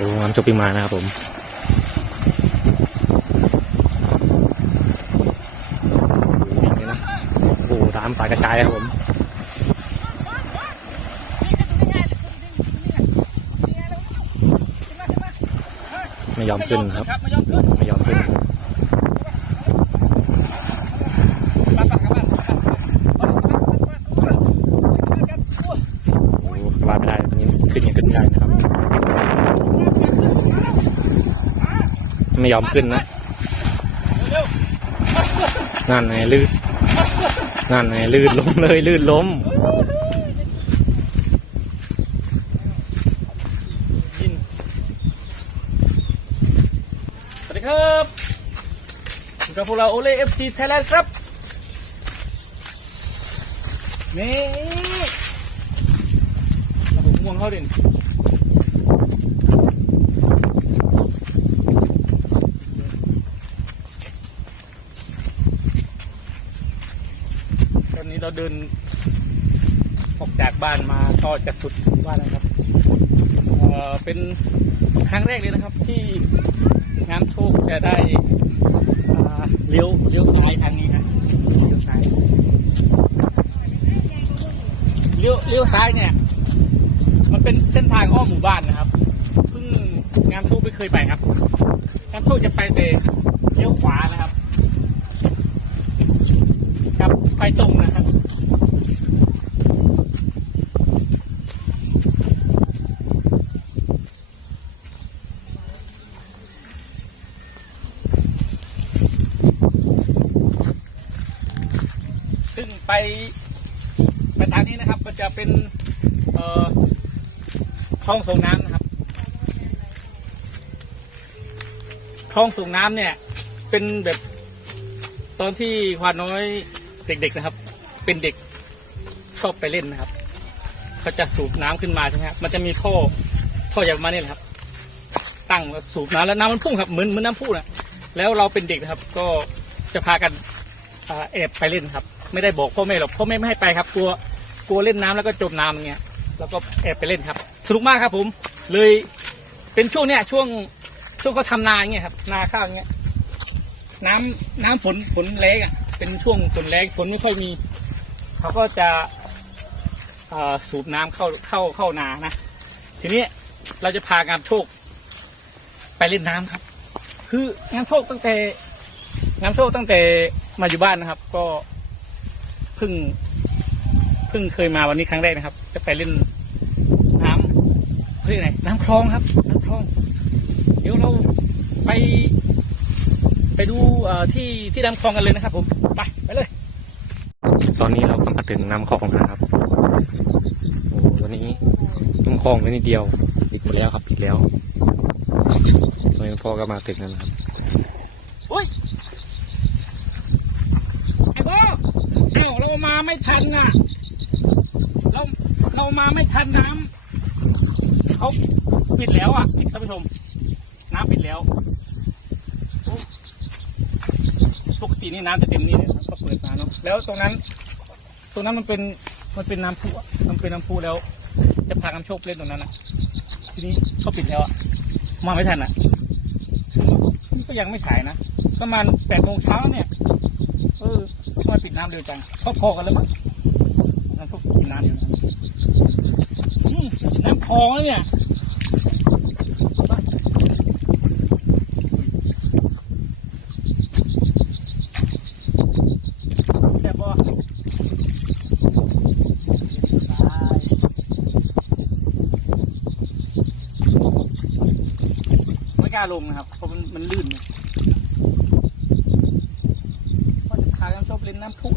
ดูน้ำจุปิมานะครับผมนี่นะโอ้โหตามสายกระจายครับผมไม่ยอมขึ้นครับ ไม่ยอมขึ้นไม่ยอมขึ้าปักกับบ้าวาดไม่ได้ตอนนี้ขึ้นยังขึ้นไม่ได้นะครับ ไม่ยอมขึ้นนะ นั่นไงลื่น นั่นไงลื่นล้มเลยลื่นล้มสวัสดีครับกับพวกเราโอเล่เอฟซีไทยแลนด์ครับ นี่ราผมม่วงเข้าดินตอนนี้ เราเดินออกจากบ้านมาก็จะสุดถึงบ้านแล้วครับเอ่อเป็นครั้งแรกเลยนะครับที่งานโชคจะได้อ่าเลี้ยวเลี้ยวซ้ายทางนี้นะเลี้ยวซ้ายเลี้ยวเลี้ยวซ้ายเนี่ย มันเป็นเส้นทางอ้อมหมู่บ้านนะครับเพิ่งงานโชคไม่เคยไปครับงานโชคจะไปแต่เลี้ยวขวานะครับ ครับไปตรงนะครับ ซึ่ง ไปไปทางนี้นะครับก็จะเป็นเอ่อคลองส่งน้ำนะครับคลองส่งน้ำเนี่ย เป็นแบบตอนที่ควานน้อยเด็กๆนะครับ เป็นเด็กชอบไปเล่นนะครับเขาจะสูบน้ำขึ้นมาใช่ไหมครับมันจะมีท่อท่ออย่างมาณนี้แหละครับ ตั้งสูบน้ำแล้วน้ำมันพุ่งครับเหมือนเหมือนน้ำพุ่งนะแล้วเราเป็นเด็กนะครับ ก็จะพากัน แอบไปเล่นครับ ไม่ได้บอกพ่อแม่หรอกพ่อแม่ไม่ให้ไปครับกลัวกลัวเล่นน้ำแล้วก็จมน้ำอย่างเงี้ยแล้วก็แอบไปเล่นครับ สนุกมากครับ ผม เลยเป็นช่วงเนี้ยช่วงช่วงเขาทำนาอย่างเงี้ยครับนาข้าวเงี้ย น้ำน้ำฝนฝนแรงอะ เป็นช่วงฝนแรงฝนไม่ค่อยมี เขาก็จะสูบน้ำเข้าเข้าเข้านานะทีนี้เราจะพางานโชค ไปเล่นน้ำครับ คืองานโชคตั้งแต่งานโชคตั้งแต่ มาอยู่บ้านนะครับ ก็เพิ่งเพิ่งเคยมาวันนี้ครั้งแรกนะครับ จะไปเล่นน้ำเรียกไงน้ำคลองครับน้ำคลอง เดี๋ยวเราไป ไปดูที่ที่น้ำคลองกันเลยนะครับ ผมไปไปเลย ตอนนี้เราก็มาถึงน้ำคลองนะครับโอ้วันนี้น้ำคลองไว้นิดเดียวปิดหมดแล้วครับปิดแล้วตอนนี้พ่อก็มาถึงแล้วนะครับ อุ้ยไอ้พ่อเอ้าเรามา ไม่ทันน่ะ เราเรามาไม่ทันน้ำเขาปิดแล้วอะท่านผู้ชม น้ำปิดแล้วปกตินี่น้ำจะเต็มนี่เลยก็เปิดมาเนาะแล้วตรงนั้น ตรงนั้นมันเป็นมันเป็นน้ำพุมันเป็นน้ำพุแล้ว จะพากันโชคเล่นตรงนั้นอะทีนี้เขาปิดแล้วอะมาไม่ทันอะก็ยังไม่สายนะประมาณแปดโมงเช้าเนี่ย ไมปิดน้ำเร็วจังเขาพอกันแล้วมั้งน้ำพวกกินน้ำอยู่นะน้ำคลองแล้วเนี่ยไม่กล้าลงนะครับเพราะมันมันลื่นนะพากัน ชอบเล่นน้ำพุ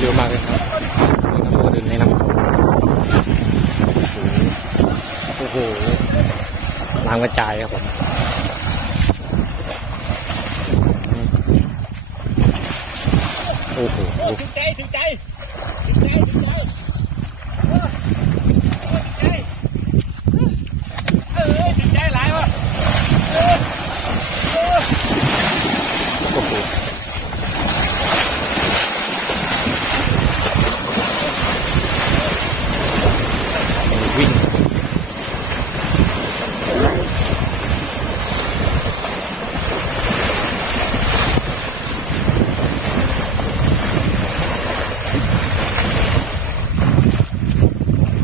เร็วมากเลยครับนี่ครับพวกเดินในน้ำโอ้โหล้างกระจายครับผม อ้โห ถึงใจ ถึงใจถึงใจถึงใจโอ้ถึงใจเออถึงใจหลายว่ะเออเออ โอ้โหวิ่ง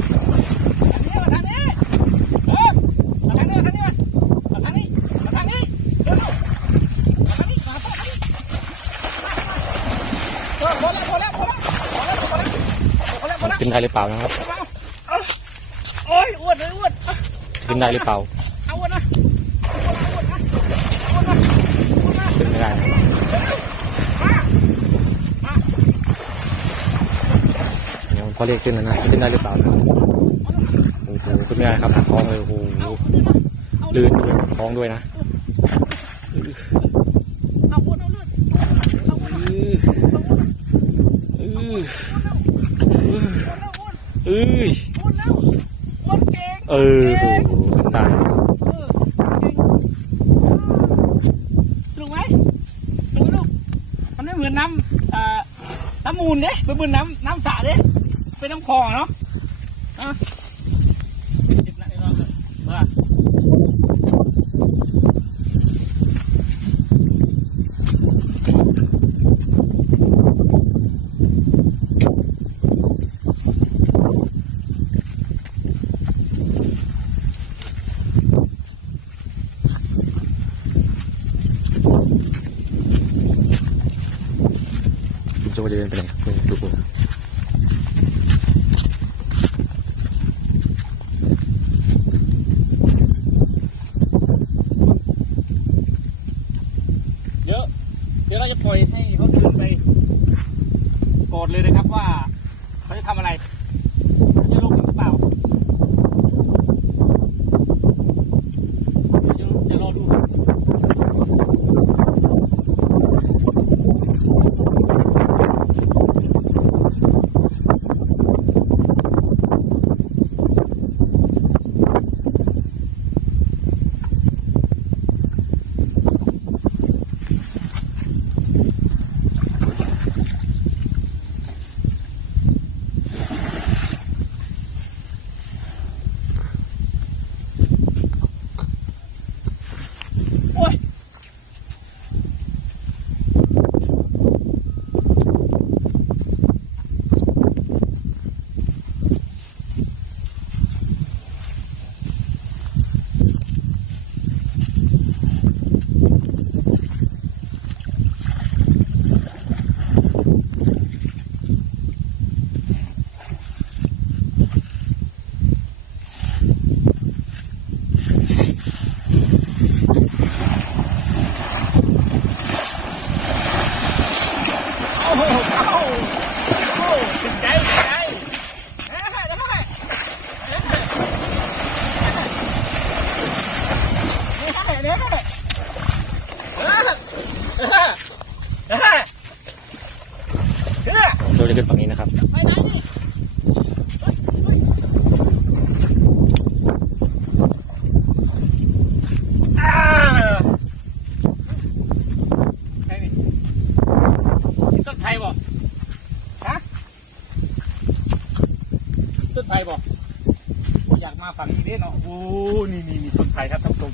มาทางนี้เออมาทางนี้มาทางนี้มาทางนี้มาทางนี้เร็วๆมาทางนี้มาทางนี้เออพอแล้วพอแล้วพอแล้วพอแล้วพอแล้วพอแล้วพอแล้ว ขึ้น ได้หรือเปล่านะครับโอ้ยอ้วนเลยอ้วนเอาขึ้นได้หรือเปล่าเอาอ้วนนะอ้วนนะอวนนะอวนนะอ้วนนะขึ้นไม่ได้เดี๋ยวเขาเรียกขึ้นแล้วนะขึ้นได้หรือเปล่านะโอ้โหขึ้นไม่ได้ครับหักท้องเลยโอ้โหลื่นด้วยท้องด้วยนะ เอาอ้วนเอาเลือดเอาอ้วนนะ อื้อ เอาอ้วนนะ อื้อ อ้วนแล้ว อ้วนอื้ออ้วนแล้วอ้วนเก่งเออโอ้โหขึ้นได้เออเก่งสนุกไหมสนุกไหมลูกทำได้เหมือนน้ำเอ่อน้ำมูลเด้เป็นเหมือนน้ำน้ำสระเด้เป็นน้ำคลองเนาะอะจิบนะไอ้น้องเถอะว่า คุณโจจะเดินไปไหนครับนี่ดูผม เดี๋ยวเดี๋ยวเราจะปล่อยให้เขาเดินไปกอดเลยนะครับว่าเขาจะทำอะไรเขาจะลงหรือเปล่าเดี๋ยวเดี๋ยวรอดูครับ โอ้ย โอ้โหเอาโอ้ถึงใจถึงใจเอ้ยได้ได้ได้ได้ได้เออเออเออ เราจจะขึ้นฝั่งนี้นะครับ ไปไหนนี่เฮ้ยเฮ้ยอ่าใช่นี่นี่ต้นไทรบ่ฮะต้นไทรบ่ผมอยากมาฝั่งนี้เด้เนาะโอ้นี่นี่นี่ต้นไทรครับท่านผู้ชม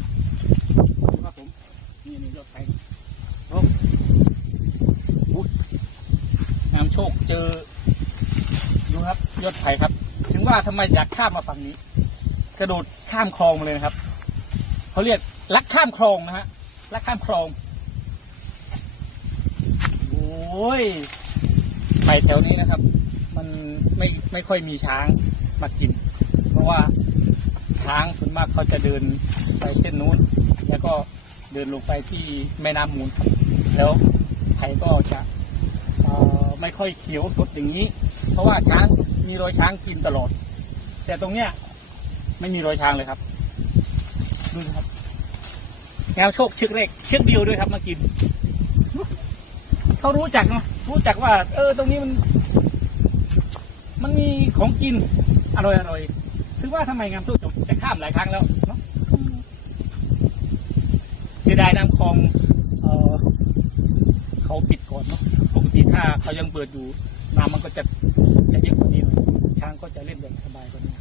ดูครับผมนี่นี่ยอดไทรโอ้โหน้ำโช คเจอดูครับยอดไผ่ครับ ถึงว่าทำไมอยากข้ามมาฝั่งนี้ กระโดดข้ามคลองมาเลยนะครับเขาเรียกลักข้ามคลองนะฮะลักข้ามคลองโอ้ยไปแถวนี้นะครับ มันไม่ไม่ค่อยมีช้างมากิน เพราะว่าช้างส่วนมากเขาจะเดินไปเส้นนู้น แล้วก็เดินลงไปที่แม่น้ำมูลแล้วไผ่ก็จะ ไม่ค่อยเขียวสดอย่างนี้ เพราะว่าช้างมีรอยช้างกินตลอด แต่ตรงเนี้ยไม่มีรอยช้างเลยครับดูครับแมวโชคเชือกเล็กเชือกเดียวด้วยครับมากินเขารู้จักเนาะรู้จักว่า เออ ตรงนี้มัน มันมีของกิน อร่อยอร่อยถือว่าทำไมงามสู้จบจะข้ามหลายครั้งแล้วเนาะเสียดายน้ำคลอง เออเขาปิดก่อนเนาะปกติ ถ้าเขายังเปิดอยู่น้ำมันก็จะจะเยอะกว่านี้หน่อยช้างก็จะเล่นแบบสบายกว่านี้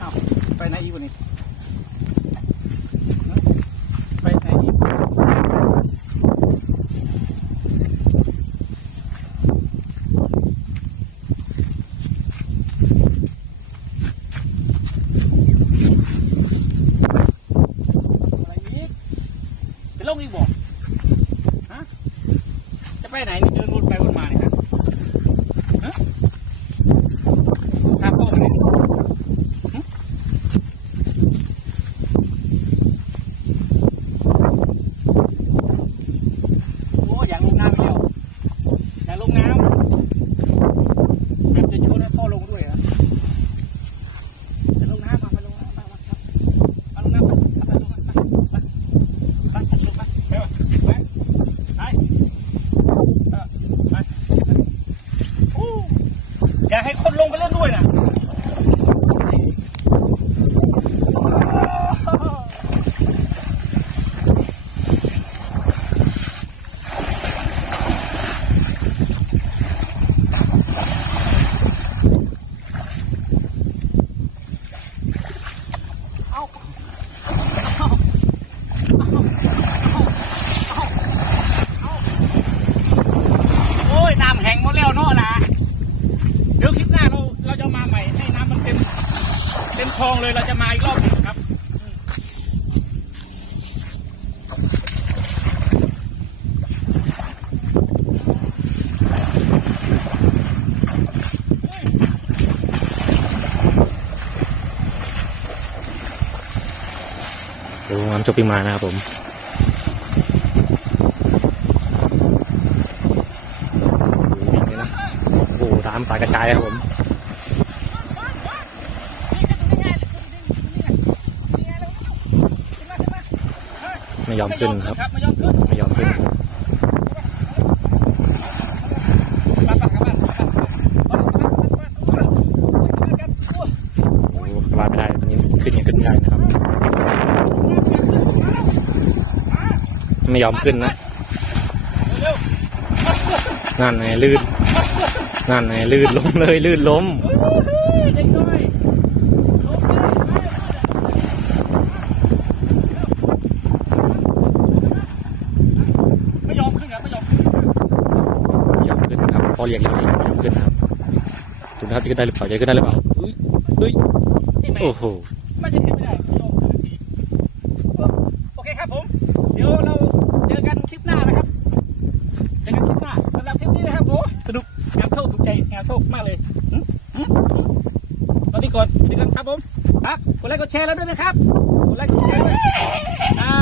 อ้าวไปไหนอีกวันนี้ไปไหนอีกอะไรอีกไปลงอีกบ่ฮะ จะไปไหนนี่เดินวนไปวนมาเนี่ยฮะฮะครับพ่อไปไหน โอ้อยากลงน้ำเดียวอยากลงน้ำแบบจะชวนให้พ่อลงด้วยเหรอจะลงน้ำมาไปลงน้ำมามาครับมาลงน้ำมาไปลงน้ำมาไปไปไปลงมาไปวะไปไปเออไปโอ้อยากให้คนลงไปเล่นด้วยนะ เอาเอาเอาเอาเอาโอ้ย น้ำ แห้งหล้วเนาะนะเดี๋ยวคลิปหน้าเราเราจะมาใหม่ให้น้ำมันเต็มเต็มคลองเลยเราจะมาอีกรอบหนึ่งครับอืมดูงามจบปีมานะครับผมดูนี่นะโอ้โหตายครับผมไม่ยอมขึ้นครับ ไม่ยอมขึ้นไม่ยอมขึ้นไปไปกลับบ้านกลับบ้านกลับบ้านกลับบ้านกลับบ้านกลับบ้านโอ้โหว่าไม่ได้ตอนนี้ขึ้นยังขึ้นไม่ได้นะครับ ไม่ยอมขึ้นนะ นั่นไงลื่น นั่นไงลื่นล้มเลยลื่นล้มๆเด็กน้อยลงเลยไม่ยอมขึ้นครับไม่ยอมขึ้นไม่ยอมขึ้นครับพอเรียกแล้วไม่ยอมขึ้นนะครับดูนะครับจะขึ้นได้หรือเปล่าจะขึ้นได้หรือเปล่าอุ้ยอุ้ยนี่แม่โอ้โหมันจะขึ้นไม่ได้ ครับผมครับกดไลค์กดแชร์แล้วด้วยนะครับกดไลค์กดแชร์ด้วยอ่า